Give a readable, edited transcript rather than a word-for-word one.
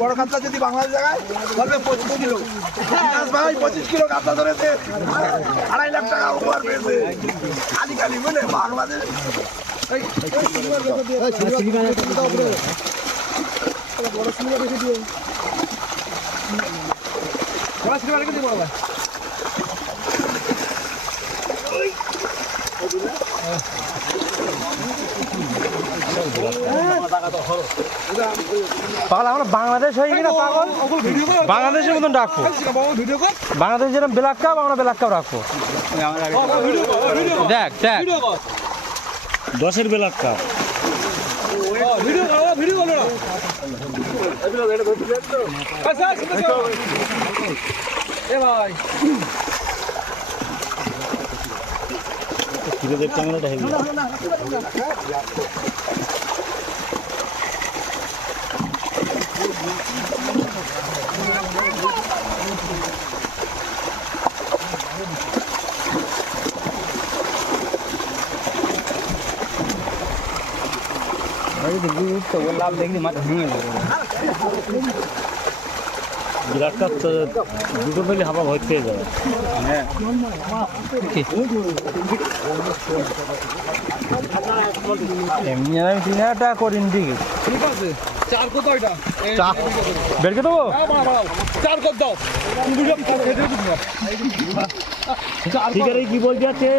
বড় কাতলা যদি বাংলাদেশ জায়গায় 25 কিলো, ভাই 25 কিলো কাতলা ধরেছে, 2.5 লাখ টাকা উপহার পেয়েছে। খালি খালি বলে বাংলাদেশ পাগল আমরা বাংলাদেশ হয়ে কিনা পাগল বাংলাদেশের মতন রাখবো বাংলাদেশ যেরকম ব্ল্যাক কাপ আমরা ব্ল্যাক কাপ রাখবো দেখ দেখ 10-এর ব্ল্যাক কাপ ক্যামেরাটা হেভি লাভ দেখলি মাথা ভেঙে যাবে ব্ল্যাক কাপ তো দুটো পেলে হাওয়া ভয় পেয়ে যাবে হ্যাঁ এমনি আমি 3000 টাকা করিনি ঠিক আছে চার কত এটা বেরকে দেবো চার কত দাও ঠিক আছে কি বলতে আছে